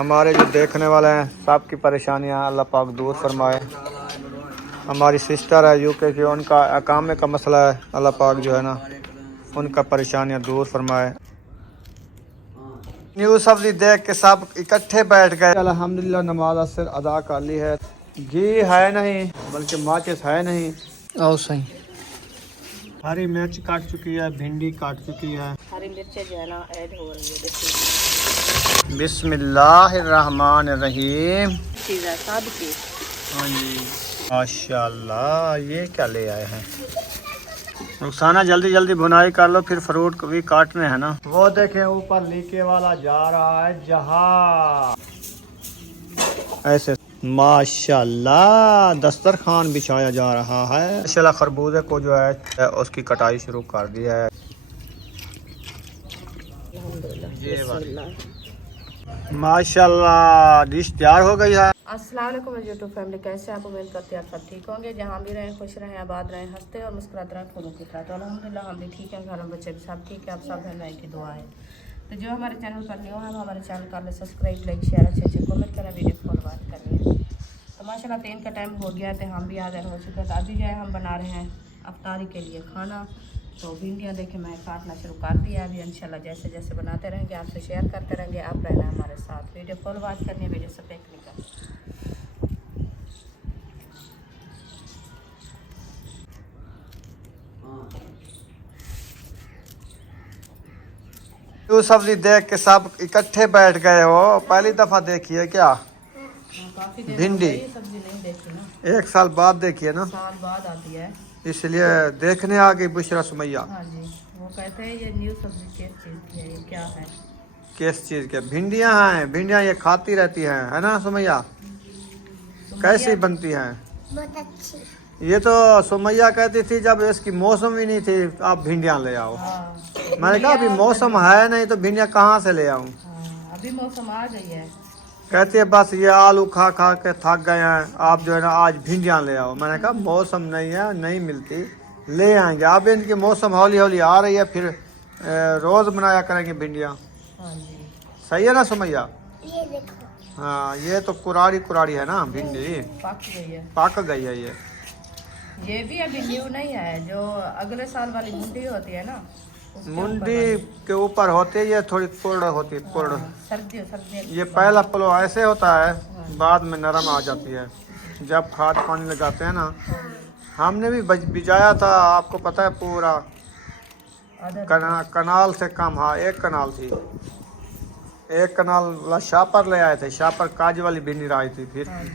हमारे जो देखने वाले हैं सबकी परेशानियां अल्लाह पाक दूर फरमाए। हमारी सिस्टर है यूके की, उनका अकामे का मसला है, अल्लाह पाक जो है ना उनका परेशानियां दूर फरमाए। न्यूज़ सब्जी देख के सब इकट्ठे बैठ गए। अल्हम्दुलिल्लाह नमाज असर अदा कर ली है। घी है नहीं बल्कि माचिस है नहीं। आओ सही। हरी मिर्च काट चुकी है, भिंडी काट चुकी है, हरी मिर्च जो है ना ऐड हो रही है। बिस्मिल्लाहिर्रहमानिर्रहीम। सब की हाँ जी माशाल्लाह। ये क्या ले आए हैं रुखसाना? जल्दी जल्दी भुनाई कर लो, फिर फ्रूट भी काटने हैं ना। वो देखें ऊपर लीके वाला जा रहा है जहाज ऐसे। माशाल्लाह दस्तरखान बिछाया जा रहा है। माशाल्लाह खरबूजे को जो है उसकी कटाई शुरू कर दी है। माशाल्लाह डिश तैयार हो गई है। अस्सलाम वालेकुम यूट्यूब फैमिली, कैसे आप? उम्मीद करते हैं आप सब ठीक होंगे। जहाँ भी रहें खुश रहें, आबाद रहें, हंसते और मुस्कुराते रहें, खुलों के साथ। तो अल्हम्दुलिल्लाह हम भी ठीक हैं, घर में बच्चे भी सब ठीक है। आप सब बहन की दुआ है। तो जो हमारे चैनल पर न्यू है वो हमारे चैनल कर ले सब्सक्राइब, लाइक, शेयर, अच्छे कमेंट करें, वीडियो कॉल बात करनी है। तो माशाल्लाह 3 का टाइम हो गया तो हम भी हाजिर हो चुके हैं। तो अभी जो है हम बना रहे हैं अफ्तारी के लिए खाना। तो भिंडियाँ देखें मैं काटना शुरू कर दिया। अभी इंशाल्लाह जैसे जैसे बनाते रहेंगे आपसे शेयर करते रहेंगे। आप रहना हमारे साथ, वीडियो कॉल बात करनी है, वीडियो से पेक नहीं करना। न्यूज़ सब्जी देख के सब इकट्ठे बैठ गए हो। पहली दफा देखी है क्या भिंडी? सब्जी नहीं देखी ना, 1 साल बाद देखी है ना, साल बाद आती है इसलिए देखने आ गई बुशरा सुमैया। हाँ जी, वो कहते हैं ये न्यू सब्जी किस चीज़ की है, ये क्या है? किस चीज़ के? भिंडियाँ हैं, भिंडियाँ ये खाती रहती हैं, है ना सुमैया? कैसी बनती हैं? बहुत अच्छी। ये तो सुमैया कहती थी जब इसकी मौसम ही नहीं थी आप भिंडियाँ ले आओ। हाँ, मैंने कहा अभी मौसम है नहीं तो भिंडियाँ कहाँ से ले आऊँ? हाँ, अभी मौसम आ गई है। कहती है बस ये आलू खा खा के थक गए हैं, आप जो है ना आज भिंडियाँ ले आओ। मैंने कहा मौसम नहीं है, नहीं मिलती, ले आएंगे। अब इनकी मौसम हौली हौली आ रही है, फिर रोज़ बनाया करेंगे भिंडियाँ। हाँ जी, सही है ना सुमैया? ये देखो। हाँ ये तो कुराड़ी कुराड़ी है ना भिंडी, पक गई है। पक गई है ये भी अभी न्यू नहीं है, जो अगले साल वाली मुंडी होती है ना, उसके ऊपर मुंडी वाली। के ऊपर होती है, ये थोड़ी कुर्ड होती है, कुर्ड। सर्दियों सर्दियों ये पहला पलो ऐसे होता है, बाद में नरम आ जाती है जब खाद पानी लगाते हैं ना। हमने भी बिजाया था, आपको पता है पूरा कनाल से कम। हाँ 1 कनाल थी, 1 कनाल शापर ले आए थे, शापर काज वाली भिंडी आई थी। फिर हाँ जी,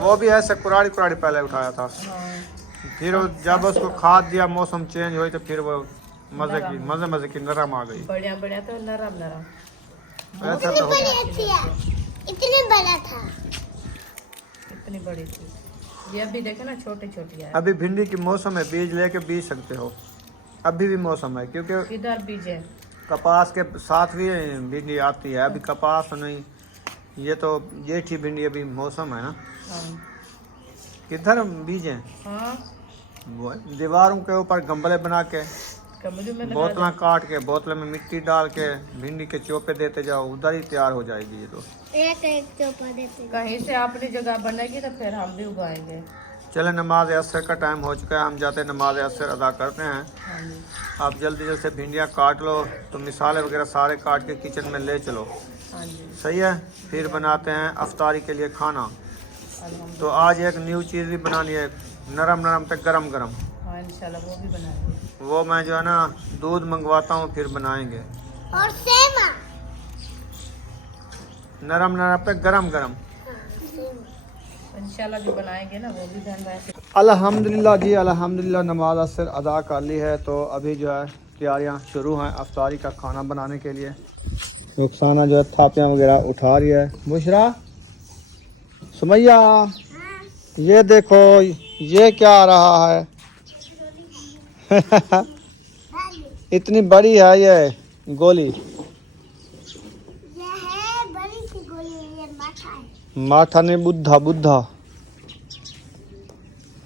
वो भी ऐसे कुराड़ी कुराड़ी पहले उठाया था। हाँ, फिर जब उसको खाद दिया, मौसम चेंज हुई तो फिर वो मजे की नरम आ गई। बढ़िया बढ़िया तो नरम नरम। ऐसा तो होता है। अच्छी है। इतनी बड़ा था। इतनी बड़ी थी, ये अभी देखे ना छोटी छोटी है। अभी भिंडी की मौसम है, बीज लेके बीज सकते हो, अभी भी मौसम है। क्योंकि किधर बीजे? कपास के साथ भी भिंडी आती है, अभी कपास नहीं, ये तो जेठी भिंडी अभी मौसम है ना। हाँ, किधर बीज हैं? हाँ, वो दीवारों के ऊपर गमले बना के, कमरे में लगा बोतल काट के, बोतल में मिट्टी डाल के भिंडी के चोपे देते जाओ, उधर ही तैयार हो जाएगी ये तो। एक एक चौपा देते। कहीं से अपनी जगह बनेगी तो फिर हम भी उगाएंगे। चले नमाज असर का टाइम हो चुका है, हम जाते हैं नमाज असर अदा करते हैं। हाँ जी, आप जल्दी जल्दी से भिंडियाँ काट लो, तो मिसाले वगैरह सारे काट के किचन में ले चलो। हाँ जी, सही है, फिर बनाते हैं अफ्तारी के लिए खाना। अल्हम्दुलिल्लाह। तो आज एक न्यू चीज़ भी बनानी है, नरम नरम पे गरम गरम। हाँ इंशाल्लाह वो भी बनाएंगे। वो मैं जो है ना दूध मंगवाता हूँ, फिर बनाएंगे। और सेमा। नरम नरम पे गरम गरम इंशाल्लाह जो बनाएंगे ना वो भी बन रहा है। अल्हम्दुलिल्लाह जी, अल्हम्दुलिल्लाह नमाज असर अदा कर ली है। तो अभी जो है तैयारियां शुरू हैं अफ्तारी का खाना बनाने के लिए। रुखसाना जो है थापियाँ वगैरह उठा रही है। बुशरा सुमैया ये देखो ये क्या आ रहा है इतनी बड़ी है ये गोली। ये है बड़ी सी गोली, ये माथा है। माथा ने बुद्धा बुद्धा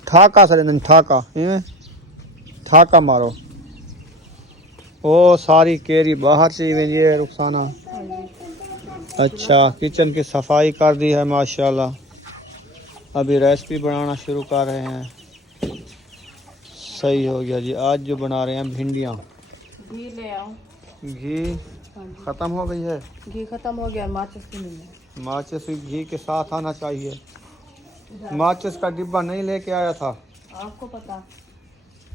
ठाका सर ठाका ठाका मारो। ओ सारी केरी बाहर से ये रुखसाना अच्छा, किचन की सफाई कर दी है माशाल्लाह। अभी रेसिपी बनाना शुरू कर रहे हैं। सही हो गया जी। आज जो बना रहे हैं भिंडियाँ। घी ले आओ। घी ख़त्म हो गई है। घी खत्म हो गया, माचिस भी नहीं है। माचिस भी घी के साथ आना चाहिए। माचिस का डिब्बा नहीं लेके आया था। आपको पता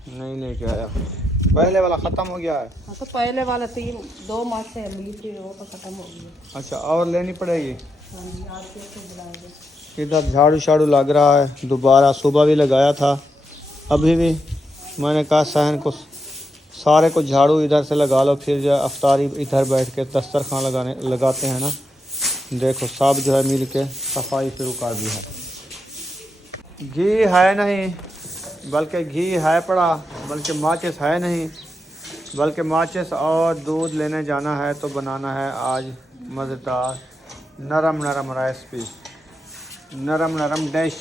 नहीं लेके आया। पहले वाला ख़त्म हो गया है। हाँ, तो पहले वाला 2 मास से ली थी, वो तो खत्म हो गई। अच्छा, और लेनी पड़ेगी। हाँ जी, आज कैसे बुलाएंगे। इधर झाड़ू शाड़ू लग रहा है दोबारा। सुबह भी लगाया था, अभी भी मैंने कहा सहन को सारे को झाड़ू इधर से लगा लो, फिर जो अफ्तारी इधर बैठ के दस्तरखान लगाते हैं ना। देखो सब जो है मिल के सफाई शुरू कर दी है। घी है नहीं, बल्कि घी है पड़ा, बल्कि माचिस है नहीं, बल्कि माचिस और दूध लेने जाना है। तो बनाना है आज मज़ेदार नरम नरम रेसिपी, नरम नरम डिश।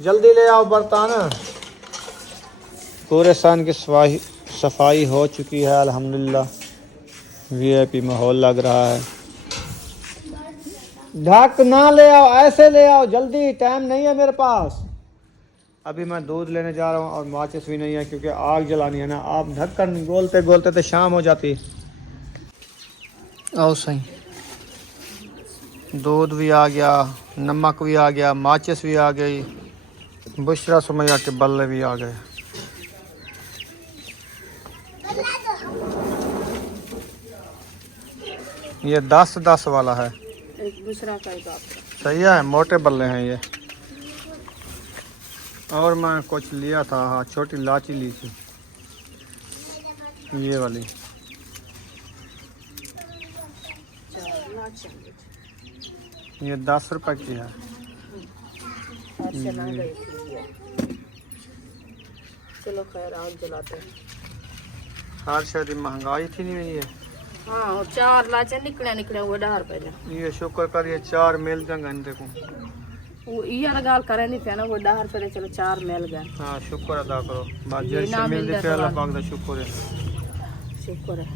जल्दी ले आओ बर्तन। पूरे सन की सफाई हो चुकी है अल्हम्दुलिल्लाह। वीआईपी माहौल लग रहा है। ढक ना ले आओ, ऐसे ले आओ जल्दी, टाइम नहीं है मेरे पास। अभी मैं दूध लेने जा रहा हूँ और माचिस भी नहीं है, क्योंकि आग जलानी है ना। आप ढक्कन गोलते गोलते तो शाम हो जाती। आओ सही, दूध भी आ गया, नमक भी आ गया, माचिस भी आ गई, बुशरा सुमैया के बल्ले भी आ गए। ये 10-10 वाला है। एक दूसरा का ही बात है। सही है, मोटे बल्ले हैं ये। और मैं कुछ लिया था, हाँ छोटी इलायची ली थी, ये वाली। ये 10 रुपए की है। चलो खैर, आग जलाते हैं। हर शायद महंगाई थी नहीं ये। हाँ, और 4 लाचे निकले वो 10 रुपए। ये शुक्र कर ये 4 मिल जाएंगे इन देखो। वो ये गाल करे नहीं पे ना, वो 10 रुपए चलो 4 मिल गए। हाँ शुक्र अदा करो, बात ये जैसे ना मिल मिल जाए जाए अल्लाह तो पाक दा शुक्र है। शुक्र है।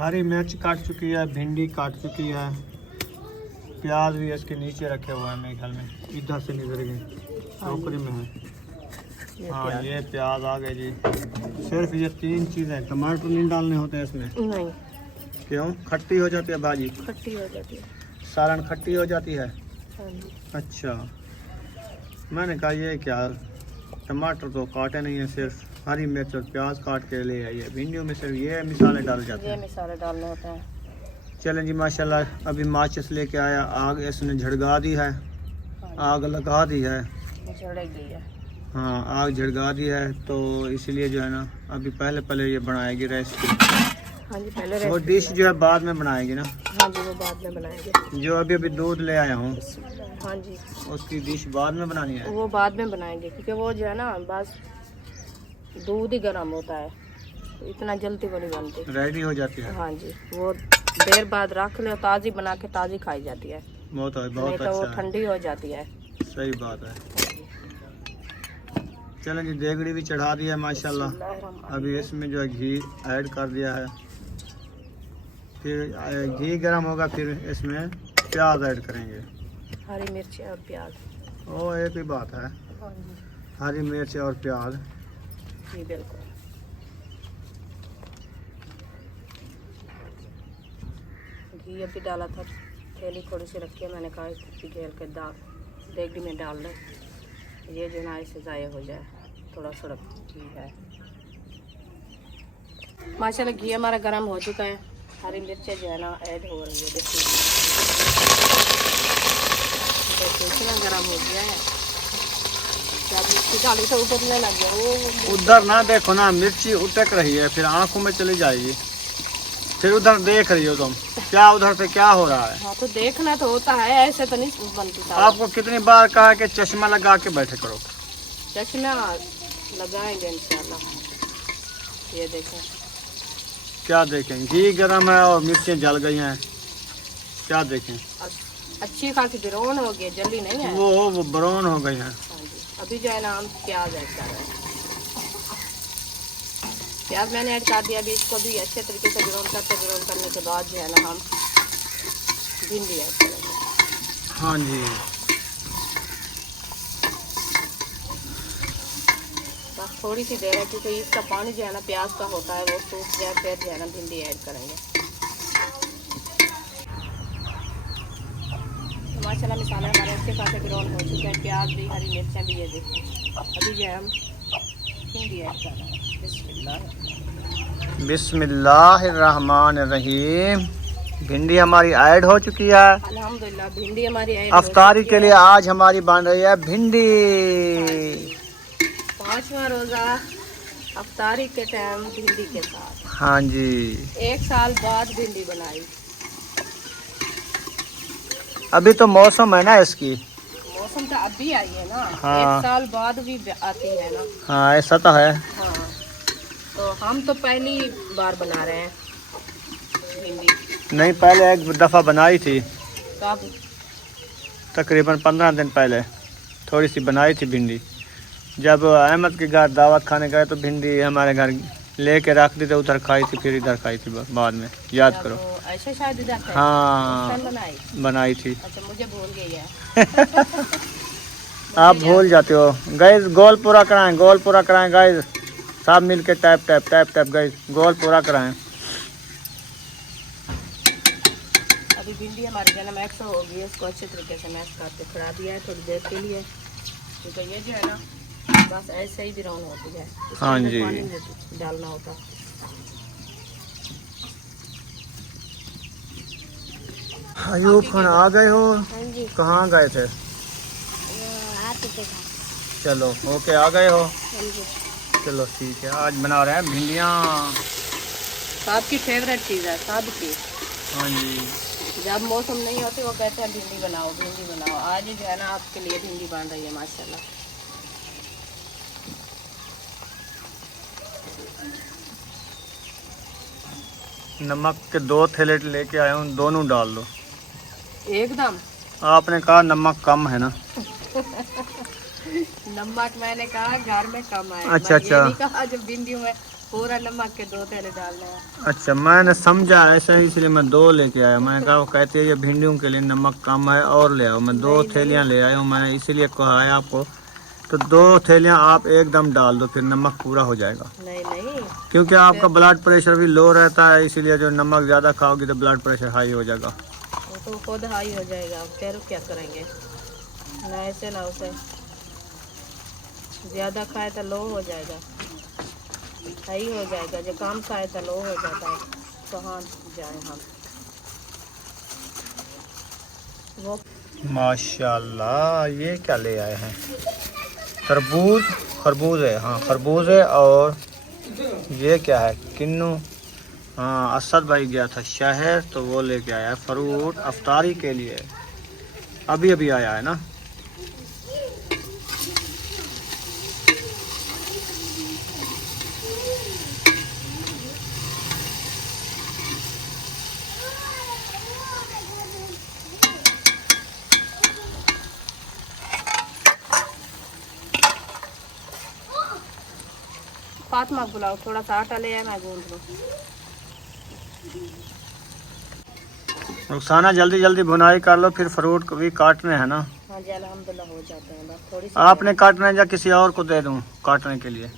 हरी मिर्च काट चुकी है, भिंडी काट चुकी है, प्याज भी इसके नीचे रखे हुए हैं मेरे ख्याल में, इधर से निकल गए, टोकरी में है। हाँ ये प्याज आ गए जी। सिर्फ ये 3 चीज़ें, टमाटर नहीं डालने होते इसमें। नहीं, क्यों? खट्टी हो जाती है भाजी, खट्टी हो जाती है। सालन खट्टी हो जाती है। हाँ जी। अच्छा, मैंने कहा ये क्या, टमाटर तो काटे नहीं है, सिर्फ हरी मिर्च और प्याज काट के ले आई है। भिंडियों में सिर्फ ये मिसालें डाल जाते ये हैं। मिसाले डालने होते हैं। चलें जी माशाल्लाह। अभी माचिस लेके आया, आग इसने झड़गा दी है, आग लगा दी है। झड़ गई है। हाँ आग झड़गा दी है, तो इसलिए जो है ना अभी पहले ये बनाएगी रेसिपी। हाँ जी, पहले वो डिश जो है बाद में बनाएगी ना। हाँ जी, वो बाद में बनाएंगे। जो अभी दूध ले आया हूँ, हाँ जी, उसकी डिश बाद में बनानी है। वो बाद में बनाएंगे, क्योंकि वो जो है ना बस दूध ही गर्म होता है, तो इतना जल्दी वो नहीं बनती। रेडी हो जाती है। हाँ जी, वो देर बाद रख ले, ताज़ी बना के ताज़ी खाई जाती है। बहुत नहीं तो वो अच्छा है। ठंडी हो जाती है। सही बात है। चलें जी, देगड़ी भी चढ़ा दी है माशाल्लाह। अभी इसमें जो है घी ऐड कर दिया है, फिर घी गर्म होगा, फिर इसमें प्याज ऐड करेंगे। हरी मिर्च और प्याज। ओ एक ही बात है, हाँ जी, हरी मिर्च और प्याज। जी बिल्कुल। घी अभी डाला था, थैली थोड़ी सी रखी है, मैंने कहा इसकी घेर के देगड़ी में डाल दें, ये जो ना इससे ज़ाया हो जाए। थोड़ा सा घी है माशाल्लाह। घी हमारा गर्म हो चुका है, हरी मिर्चें जो है ना ऐड हो रही है। देखिए इतना गर्म हो गया है, जब मिर्ची डाली तो उतरने लग गया। वो उधर ना देखो ना, मिर्ची उटक रही है, फिर आंखों में चली जाएगी। फिर उधर देख रही हो तुम, क्या उधर से क्या हो रहा है। हाँ, तो देखना तो होता है, ऐसे तो नहीं बनती। आपको कितनी बार कहा कि चश्मा लगा के बैठे करो। चश्मा लगाएंगे इंशाल्लाह। ये देखें, क्या देखें, घी गर्म है और मिर्चें जल गई हैं। क्या देखें, अच्छी खासी ब्राउन हो गई, जल्दी नहीं है। वो ब्राउन हो गई हैं। हाँ जी, अभी जो है ना हम प्याज ऐड कर रहे हैं। प्याज मैंने ऐड कर दिया। अभी इसको भी अच्छे तरीके से ग्राउंड करने के बाद जो है ना हम भिंडी ऐड करेंगे। हाँ जी, बस थोड़ी सी देर है क्योंकि इसका पानी जो है ना प्याज का होता है वो सूख जाए, फिर जो है ना भिंडी ऐड करेंगे। माशाल्लाह मसाला हमारे अच्छे खासे ग्राउंड हो चुके हैं, प्याज भी, हरी मिर्चें भी, ये देखिए। अभी जो है हम भिंडी ऐड कर रहे हैं। बिस्मिल्लाहिर्रहमानिर्रहीम। भिंडी हमारी ऐड हो चुकी है। अल्हम्दुलिल्लाह भिंडी हमारी ऐड अफ्तारी के लिए आज हमारी बन रही है भिंडी। 5वां रोज़ा अफ्तारी के टाइम भिंडी के साथ। हाँ जी, 1 साल बाद भिंडी बनाई। अभी तो मौसम है ना इसकी। मौसम तो अभी आई है ना। हाँ। 1 साल बाद भी आती है ना। हाँ ऐसा तो है। हाँ, तो हम तो पहली बार बना रहे हैं भिंडी। नहीं, पहले एक दफ़ा बनाई थी, कब? तकरीबन 15 दिन पहले थोड़ी सी बनाई थी भिंडी। जब अहमद के घर दावत खाने गए तो भिंडी हमारे घर लेके रख दी, तो उधर खाई थी, फिर इधर खाई थी बाद में। याद करो। तो ऐसे शायद इधर थे। हाँ, बनाई। बनाई थी। अच्छा, मुझे भूल गई है। आप भूल जाते हो। गाइस गोल पूरा कराएं गाइस, सब मिल के टैप गाइस, गोल पूरा कराएं। अभी भिंडी हमारी जो है ना मैक्स हो गई है, उसको अच्छे तरीके से मैश करके खड़ा दिया है थोड़ी देर के लिए, क्योंकि ये जो है ना बस ऐसे ही ब्राउन होती है। हाँ जी, पानी डालना होता। अयूब खान आ गए हो? हाँ जी, कहाँ गए थे? आते थे। चलो ओके, आ गए हो। हाँ जी, चलो ठीक है, आज बना रहे हैं भिंडियाँ। सबकी फेवरेट चीज़ है, सबकी। हाँ जी, जब मौसम नहीं होती वो कहते हैं भिंडी बनाओ। आज ही जो है ना आपके लिए भिंडी बन रही है माशाल्लाह। नमक के 2 थैले लेके आया हूँ, दोनों डाल दो। एकदम। आपने कहा नमक कम है ना। नमक मैंने कहा घर में कम है। अच्छा, मैं अच्छा। ये नहीं कहा जो भिंडी में पूरा नमक के 2 थैले डालने हैं। अच्छा, मैंने समझा ऐसा ही, इसलिए मैं 2 लेके आया। मैंने कहा वो कहती है ये भिंडियों के लिए नमक कम है और ले आओ। मैं 2 थैलियाँ ले आया हूँ, मैंने इसीलिए कहा है आपको। तो 2 थैलियाँ आप एकदम डाल दो, फिर नमक पूरा हो जाएगा। नहीं, क्योंकि आपका ब्लड प्रेशर भी लो रहता है, इसीलिए जो नमक ज़्यादा खाओगी तो ब्लड प्रेशर हाई हो जाएगा। वो तो खुद हाई हो जाएगा। फिर क्या करेंगे? ना ऐसे ना उसे, ज़्यादा खाए तो लो हो जाएगा, हाई हो जाएगा। जो कम खाए तो लो हो जाता है। कहाँ जाए हम? वो माशाल्लाह, ये क्या ले आए हैं? खरबूज है। हाँ, खरबूज है। और ये क्या है? किन्नू। हाँ, असद भाई गया था शहर तो वो लेके आया है फ्रूट अफ्तारी के लिए। अभी आया है ना। फातिमा को बुलाओ, थोड़ा सा आटा ले आए, मैं गूंद लूँ। रुखसाना जल्दी जल्दी भुनाई कर लो, फिर फ्रूट को भी काटने हैं ना। हाँ जी, अल्हम्दुलिल्लाह हो जाते हैं। बस थोड़ी सी आपने काटना है या किसी और को दे दूं काटने के लिए?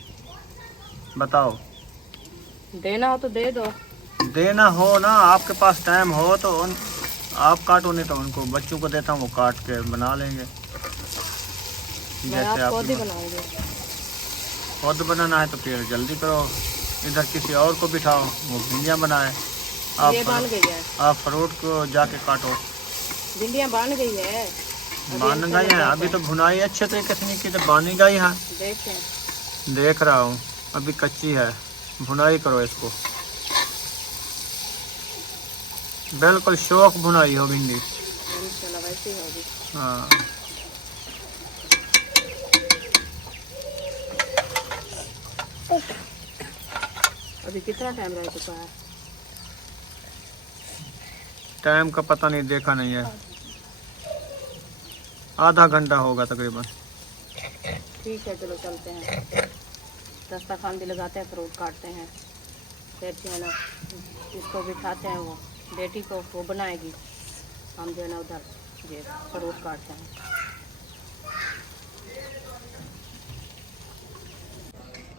बताओ। देना हो तो दे दो। देना हो ना, आपके पास टाइम हो तो आप काटो, नहीं तो उनको बच्चों को देता हूँ, वो काट के बना लेंगे। मैं जैसे आप खुद ही आप बनाऊंगी। खुद बनाना है तो फिर जल्दी करो, इधर किसी और को बिठाओ, वो भिंडियाँ बनाए। ये बन गई है। आप फ्रूट को जाके काटो। भिंडियाँ बन गई है। बन गई है। अभी तो भुनाई अच्छे तरीके से नहीं की, तो बन ही गई है। देखें, देख रहा हूँ, अभी कच्ची है। भुनाई करो इसको, बिल्कुल शौक भुनाई हो भिंडी। इंशाल्लाह वैसे ही होगी। हाँ, अभी कितना टाइम रह चुका है? टाइम का पता नहीं, देखा नहीं है। आधा घंटा होगा तकरीबन। ठीक है, चलो चलते हैं। दस्तरखान भी लगाते हैं, फ्रूट काटते हैं, फिर जो है ना इसको बिठाते हैं, वो बेटी को वो बनाएगी, हम जो है ना उधर ये फ्रूट काटते हैं।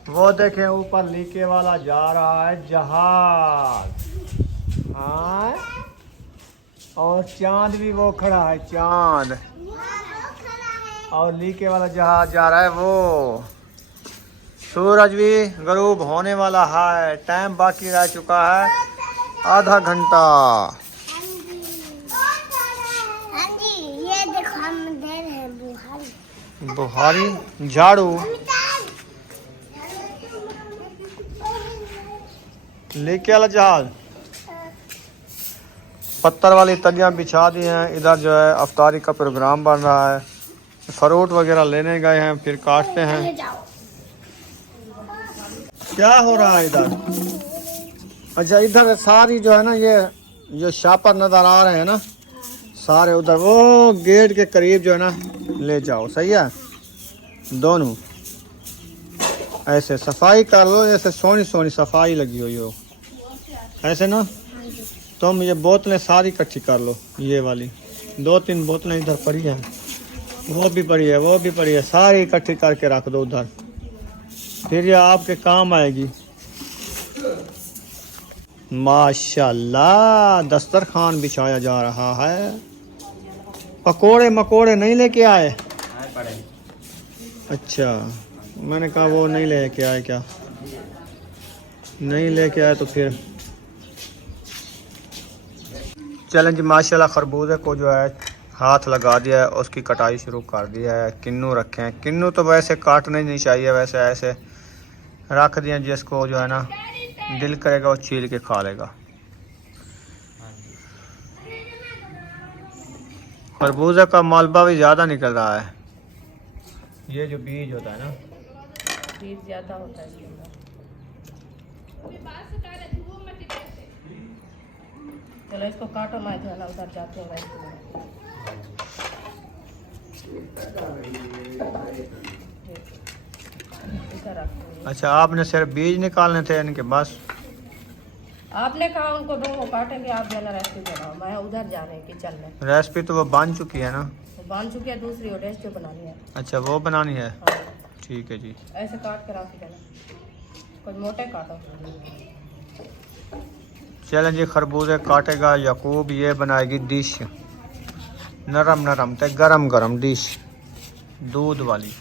वो देखें ऊपर लीके वाला जा रहा है जहाज। हाँ, और चांद भी वो खड़ा है, चांद, और लीके वाला जहाज जा रहा है वो। सूरज भी गरूब होने वाला है, टाइम बाकी रह चुका है आधा घंटा। हाँ जी, ये देखो हम दे रहे हैं बुहारी। बुहारी झाड़ू, लीके वाला जहाज। पत्थर वाली तलियां बिछा दी हैं। इधर जो है अफ्तारी का प्रोग्राम बन रहा है। फ्रूट वगैरह लेने गए हैं, फिर काटते हैं। क्या हो रहा है इधर? अच्छा, इधर सारी जो है ना ये जो शापर नजर आ रहे हैं ना, सारे उधर वो गेट के करीब जो है ना ले जाओ। सही है, दोनों ऐसे सफाई कर लो, जैसे सोनी सोनी सफाई लगी हुई हो ऐसे ना। तुम ये बोतलें सारी इकट्ठी कर लो, ये वाली 2-3 बोतलें इधर पड़ी हैं, वो भी पड़ी है, वो भी पड़ी है, सारी इकट्ठी करके रख दो उधर, फिर ये आपके काम आएगी। माशाल्लाह, दस्तरखान बिछाया जा रहा है। पकोड़े मकोड़े नहीं लेके आए? अच्छा, मैंने कहा वो नहीं लेके आए, क्या नहीं लेके आए तो फिर चलें जी। माशाल्लाह खरबूजे को जो है हाथ लगा दिया है, उसकी कटाई शुरू कर दी है। किन्नू रखे हैं, किन्नू तो वैसे काटने नहीं चाहिए, वैसे ऐसे रख दिए, जिसको जो है ना दिल करेगा वो छील के खा लेगा। खरबूजे का मालबा भी ज़्यादा निकल रहा है, ये जो बीज होता है ना, बीज ज़्यादा होता है इसके अंदर। चलो इसको काटो, मैं जो है ना उधर जाते हैं इधर रखते हैं। अच्छा, आपने सिर्फ बीज निकालने थे इनके बस? आपने कहा उनको दो, वो काटेंगे, आप जो है ना रेसिपी बनाओ, मैं उधर जा रहे हैं किचन में। रेसिपी तो वो बन चुकी है ना? वो बन चुकी है, दूसरी और रेसिपी बनानी है। अच्छा, वो बनानी है, हाँ, ठीक है जी। ऐसे काट के रख देना, कुछ मोटे काटो। चलें जी, खरबूजे काटेगा याकूब, ये बनाएगी डिश, नरम नरम ते गरम गरम डिश, दूध वाली।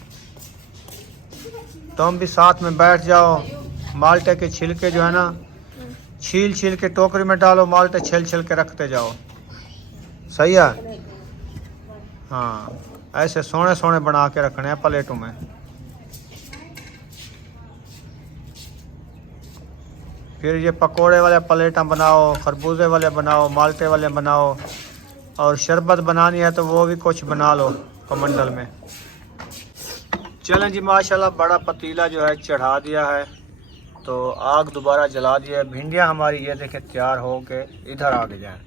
तुम भी साथ में बैठ जाओ। माल्टे के छिलके जो है ना छील छील के टोकरी में डालो, माल्टे छिल छिल के रखते जाओ। सही है, हाँ, ऐसे सोने सोने बना के रखने हैं प्लेटों में। फिर ये पकोड़े वाले प्लेटा बनाओ, खरबूजे वाले बनाओ, माल्टे वाले बनाओ, और शरबत बनानी है तो वो भी कुछ बना लो कमंडल में। चलें जी, माशाल्लाह बड़ा पतीला जो है चढ़ा दिया है, तो आग दोबारा जला दिया है। भिंडियाँ हमारी ये देखें तैयार हो के इधर आ गई हैं।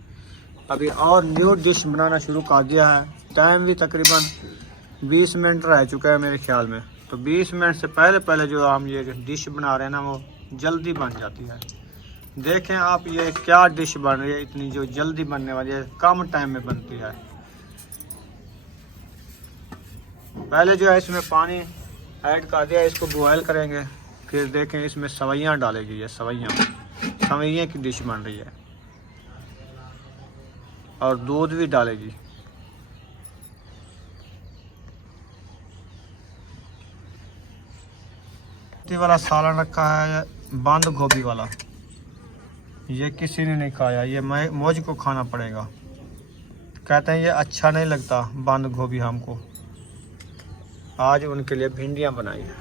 अभी और न्यू डिश बनाना शुरू कर दिया है। टाइम भी तकरीबन 20 मिनट रह चुका है मेरे ख्याल में, तो 20 मिनट से पहले पहले जो हम ये डिश बना रहे हैं ना, वो जल्दी बन जाती है। देखें आप ये क्या डिश बन रही है, इतनी जो जल्दी बनने वाली है, कम टाइम में बनती है। पहले जो है इसमें पानी ऐड कर दिया, इसको बॉयल करेंगे, फिर देखें इसमें सवैयाँ डालेगी। ये सवैयाँ की डिश बन रही है, और दूध भी डालेगी। वाला सालन रखा है, बंद गोभी वाला, ये किसी ने नहीं खाया, ये मुझ को खाना पड़ेगा। कहते हैं ये अच्छा नहीं लगता बंद गोभी हमको। आज उनके लिए भिंडियाँ बनाई है,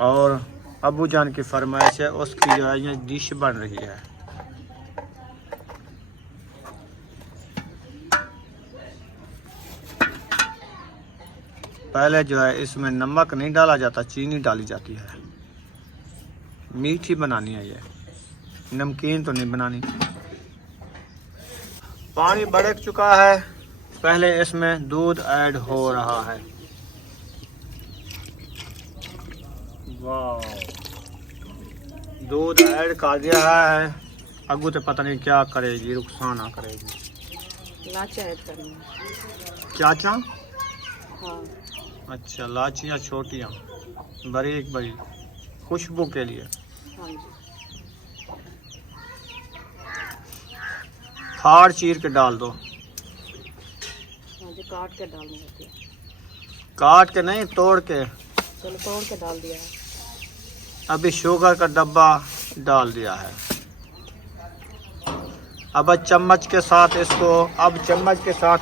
और अबू जान की फरमाइश है, उसकी जो है ये डिश बन रही है। पहले जो है इसमें नमक नहीं डाला जाता, चीनी डाली जाती है। मीठी बनानी है, ये नमकीन तो नहीं बनानी। पानी भड़क चुका है, पहले इसमें दूध ऐड हो रहा है। वाह, दूध ऐड कर दिया है। अगू तो पता नहीं क्या करेगी, रुखसाना करेगी। लाची ऐड करनी है। क्या क्या? हाँ अच्छा, लाचियाँ छोटियाँ बारीक बारीक खुशबू के लिए। हाँ जी। फाड़ चीर के डाल दो। हाँ जी, काट के डालनी होती है। काट के नहीं, तोड़ के। चलो तोड़ के डाल दिया है। अभी शुगर का डब्बा डाल दिया है। अब चम्मच के साथ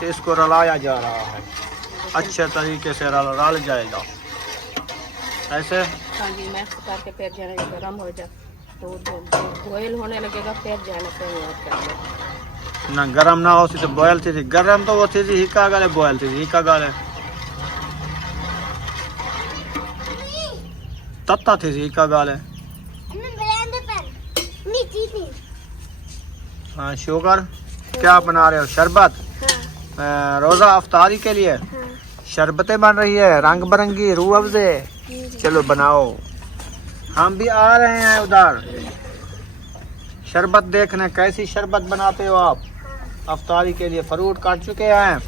इसको रलाया जा रहा है। अच्छे तरीके से रल जाएगा ऐसे। हाँ जी, मिक्स करके फिर जाने गर्म हो जाए तो बॉयल होने लगेगा, फिर जाने से ऐड कर दो। ना गरम ना हो तो बॉयल थी गरम तो वो थी हिका गाले बॉयल थी हिका गाले तत्ता थी हिका गाले। हाँ, शुगर क्या बना रहे हो? शरबत? रोज़ा अफ्तारी के लिए शरबतें बन रही है रंग बिरंगी रूह अफ़ज़े। चलो बनाओ, हम भी आ रहे हैं उधर शरबत देखने। कैसी शरबत बनाते हो आप अफ्तारी के लिए? फ्रूट काट चुके हैं,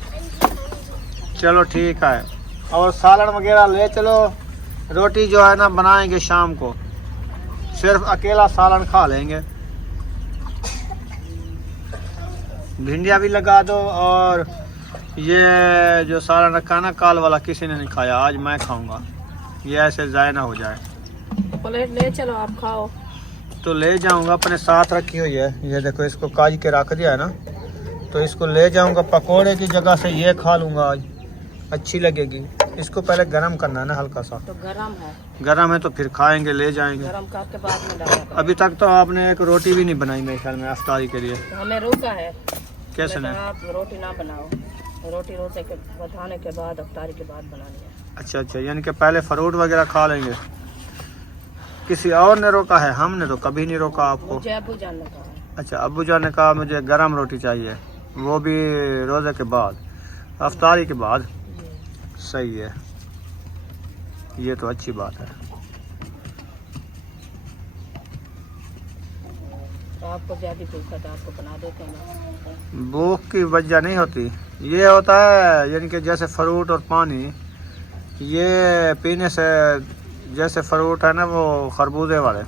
चलो ठीक है। और सालन वगैरह ले चलो। रोटी जो है ना बनाएंगे शाम को, सिर्फ अकेला सालन खा लेंगे। भिंडिया भी लगा दो। और ये जो सालन रखा ना काल वाला, किसी ने नहीं खाया, आज मैं खाऊंगा। ये ऐसे ज़ाया ना हो जाए। प्लेट ले चलो, आप खाओ। तो ले जाऊंगा, अपने साथ रखी हुई है। ये देखो, इसको काज के रख दिया है ना, तो इसको ले जाऊंगा। पकोड़े की जगह से ये खा लूंगा आज, अच्छी लगेगी। इसको पहले गरम करना है ना हल्का सा। तो गरम है, गरम है तो फिर खाएंगे, ले जाएंगे। गरम करके बाद में डालेंगे। अभी तक तो आपने एक रोटी भी नहीं बनाई मेरे ख्याल में अफ्तारी के लिए। तो हमें रोका है। कैसे लेकिन नहीं? आप रोटी ना बनाओ, रोटी रोजे के बताने के बाद अफ्तारी के बाद बनानी है। अच्छा अच्छा, यानी कि पहले फ्रूट वगैरह खा लेंगे। किसी और ने रोका है? हमने तो कभी नहीं रोका आपको। मुझे अबू जान ने कहा है। अच्छा, अब्बू जान ने कहा मुझे गरम रोटी चाहिए, वो भी रोज़े के बाद, अफ्तारी के बाद। सही है, ये तो अच्छी बात है। तो आपको ज़्यादा भूख है तो आपको बना देते हैं। भूख की वजह नहीं होती, ये होता है यानी कि जैसे फ्रूट और पानी, ये पीने से, जैसे फ्रूट है ना वो खरबूजे वाले,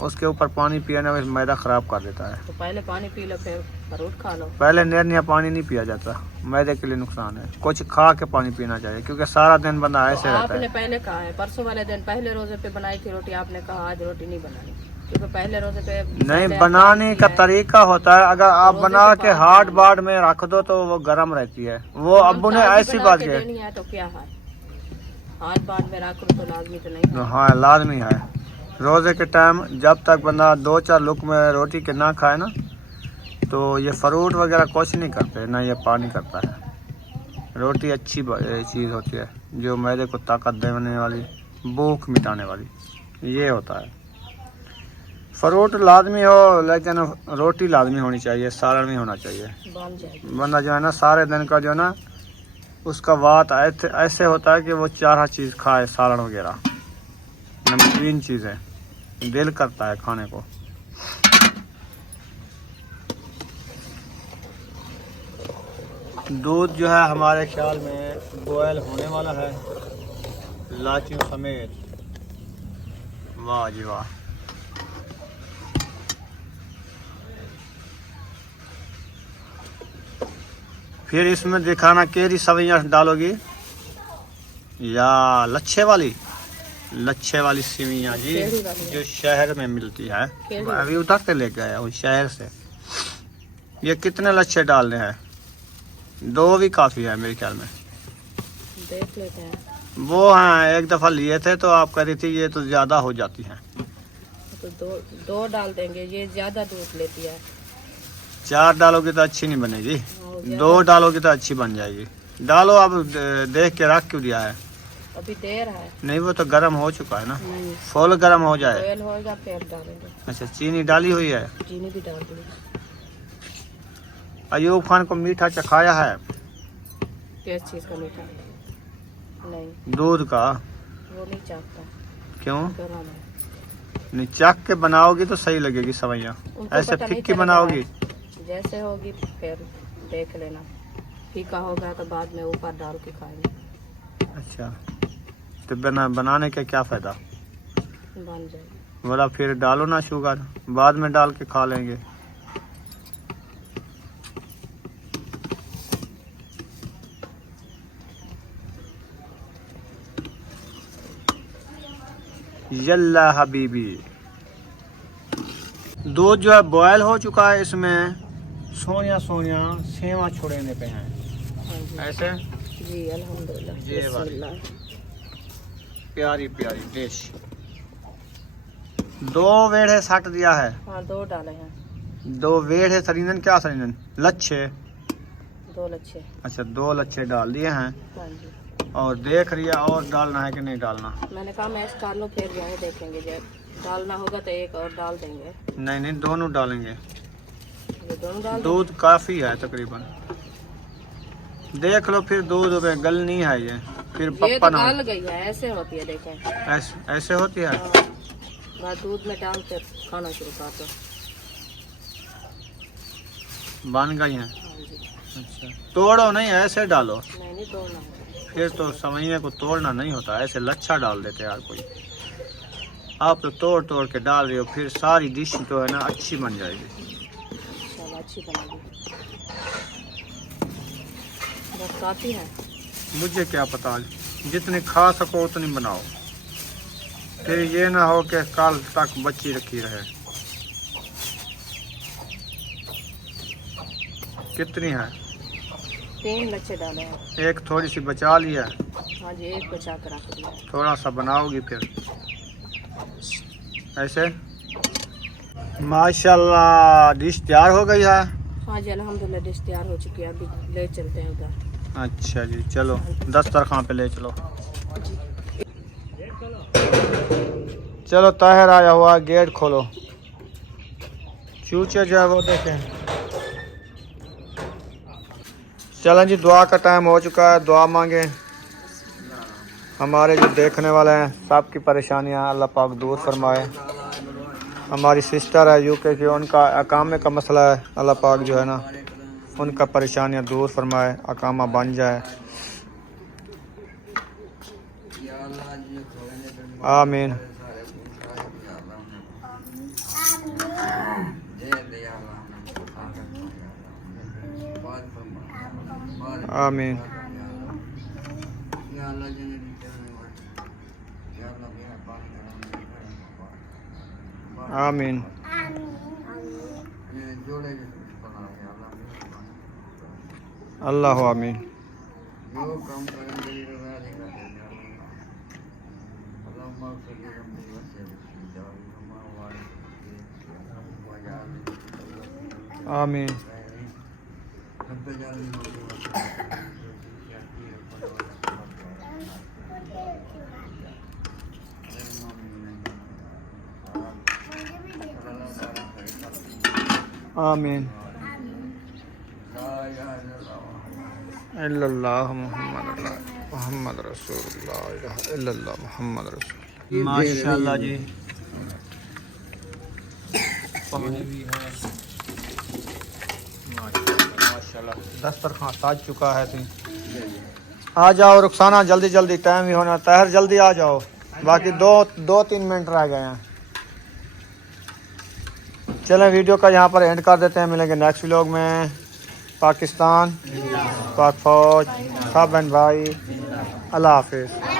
उसके ऊपर पानी पियाने में मैदा ख़राब कर देता है। तो पहले पानी पी लो फिर फ्रूट खा लो। पहले नया पानी नहीं पिया जाता, मैदे के लिए नुकसान है। कुछ खा के पानी पीना चाहिए, क्योंकि सारा दिन बंदा ऐसे रहता आपने है। पहले कहा है, परसों वाले दिन पहले रोजे पे बनाई थी रोटी, आपने कहा आज रोटी नहीं बनानी, क्योंकि पहले रोजे पे नहीं, बनाने का तरीका होता है। अगर आप बना के हार्ड बार्ड में रख दो तो वो गर्म रहती है। वो अब्बू ने ऐसी बात की है तो क्या है, हाथ बाढ़ में रख लो तो लाजमी तो नहीं है। हाँ, लाजमी है। रोज़े के टाइम जब तक बंदा 2-4 लुक़्मे रोटी के ना खाए ना, तो ये फ्रूट वगैरह कुछ नहीं करते, ना ये पानी करता है। रोटी अच्छी चीज़ होती है, जो मैदे को ताकत देने वाली, भूख मिटाने वाली, ये होता है। फ्रूट लाजमी हो, लेकिन रोटी लाजमी होनी चाहिए, सालन नहीं होना चाहिए। बन जाएगी। बंदा जो है ना सारे दिन का जो है ना, उसका बात ऐसे होता है कि वो 4 चीज़ खाए, सालन वगैरह, नमकीन चीज़ें, दिल करता है खाने को। दूध जो है हमारे ख्याल में बॉयल होने वाला है, लाचियों समेत। वाह जी वाह। फिर इसमें दिखाना केरी सवैयाँ डालोगी या लच्छे वाली सेवइयाँ जी, केरी वाली है। जो शहर में मिलती है। केरी। अभी उधर से लेके आया हूँ शहर से। ये कितने लच्छे डालने हैं? 2 भी काफ़ी है मेरे ख्याल में। देख लेते हैं। वो हाँ, एक दफ़ा लिए थे तो आप कह रही थी ये तो ज़्यादा हो जाती हैं। तो दो डाल देंगे, ये ज़्यादा दूध लेती है। 4 डालोगी तो अच्छी नहीं बनेगी, हाँ, 2 डालोगी तो अच्छी बन जाएगी। डालो, अब देख के रख क्यों दिया है? अभी देर है। नहीं, वो तो गर्म हो चुका है ना, नहीं, फुल गर्म हो जाए। बॉयल होएगा फिर डालेंगे। अच्छा, चीनी डाली हुई है। चीनी भी डाल दी। अयूब खान को मीठा चखाया है? किस चीज़ का मीठा? नहीं, दूध का। वो नहीं चाहता। क्यों? गर्म है। नहीं, चख के बनाओगी तो सही लगेगी सवैया, उनको ऐसे पता नहीं फिक्की चलेगा। बनाओगी? जैसे होगी फिर देख लेना, फीका होगा तो बाद में ऊपर डाल के खाएंगे। अच्छा, तो बनाने का क्या फ़ायदा? बन जाएगी। बोला फिर डालो ना शुगर, बाद में डाल के खा लेंगे। यल्ला हबीबी। दूध जो है बॉयल हो चुका है, इसमें सोनिया सोनिया सेवा छोड़ने पे हैं हाँ जी। ऐसे। जी अल्हम्दुलिल्लाह। ये वाली। बिस्मिल्लाह। प्यारी प्यारी डिश। 2 वेढ़े सट दिया है। हाँ 2 डाले हैं। 2 वेढ़े सरीनन, क्या सरीनन? लच्छे। 2 लच्छे। अच्छा, 2 लच्छे डाल दिए हैं। हाँ जी। और देख रही है और डालना है कि नहीं डालना? मैंने कहा मैश कर लो फिर जो है देखेंगे, जब डालना होगा तो एक और डाल देंगे। नहीं नहीं, दोनों डालेंगे। ये दोनों डाल देंगे? दूध काफ़ी है तकरीबन। देख लो फिर, दूध पे गल नहीं है ये, फिर ये पप्पा तो ना। गल गई है, ऐसे होती है देखें। ऐसे होती है। हाँ, बस दूध में डाल कर खाना शुरू कर दो। बन गई हैं। हाँ जी। अच्छा, तोड़ो नहीं, ऐसे डालो। नहीं नहीं तोड़ना है। फिर तो समझने को तोड़ना नहीं होता, ऐसे लच्छा डाल देते यार कोई। आप तो तोड़ तोड़ के डाल रहे हो, फिर सारी डिश तो है ना अच्छी बन जाएगी। चलो अच्छी बनेगी। बस काफ़ी है। मुझे क्या पता, जितनी खा सको उतनी बनाओ, फिर ये ना हो कि कल तक बची रखी रहे। कितनी है? 3 लच्छे डाले हैं। एक थोड़ी सी बचा ली है। हाँ जी, एक बचा कर रख दिया। थोड़ा सा बनाओगी फिर ऐसे। माशाल्लाह, डिश तैयार हो गई है। हाँ जी अल्हम्दुलिल्लाह, डिश तैयार हो चुकी है। अभी ले चलते हैं उधर। अच्छा जी, चलो दस्तरखान पे ले चलो। चलो ताहिर आया हुआ, गेट खोलो। चूचे जो है वो देखें। चलें जी, दुआ का टाइम हो चुका है, दुआ मांगे। हमारे जो देखने वाले हैं सबकी परेशानियां अल्लाह पाक दूर फरमाए। हमारी सिस्टर है यूके की, उनका अकामे का मसला है, अल्लाह पाक जो है ना उनका परेशानियां दूर फरमाए, अकामा बन जाए। आमीन। आमीन। आमीन। अल्लाह आमीन। आमीन। आमीन। इल्लल्लाह मुहम्मद रसूलुल्लाह, इल्लल्लाह मुहम्मद रसूल। माशाल्लाह जी, पानी भी है। माशाल्लाह, दस्तरखान साज चुका है। तुम आ जाओ रुखसाना, जल्दी जल्दी, टाइम भी होना। ताहिर जल्दी आ जाओ, बाकी 2-3 मिनट रह गए हैं। चलें वीडियो का यहाँ पर एंड कर देते हैं, मिलेंगे नेक्स्ट व्लॉग में। पाकिस्तान, पाक फौज, सब बहन भाई, अल्लाह हाफिज़।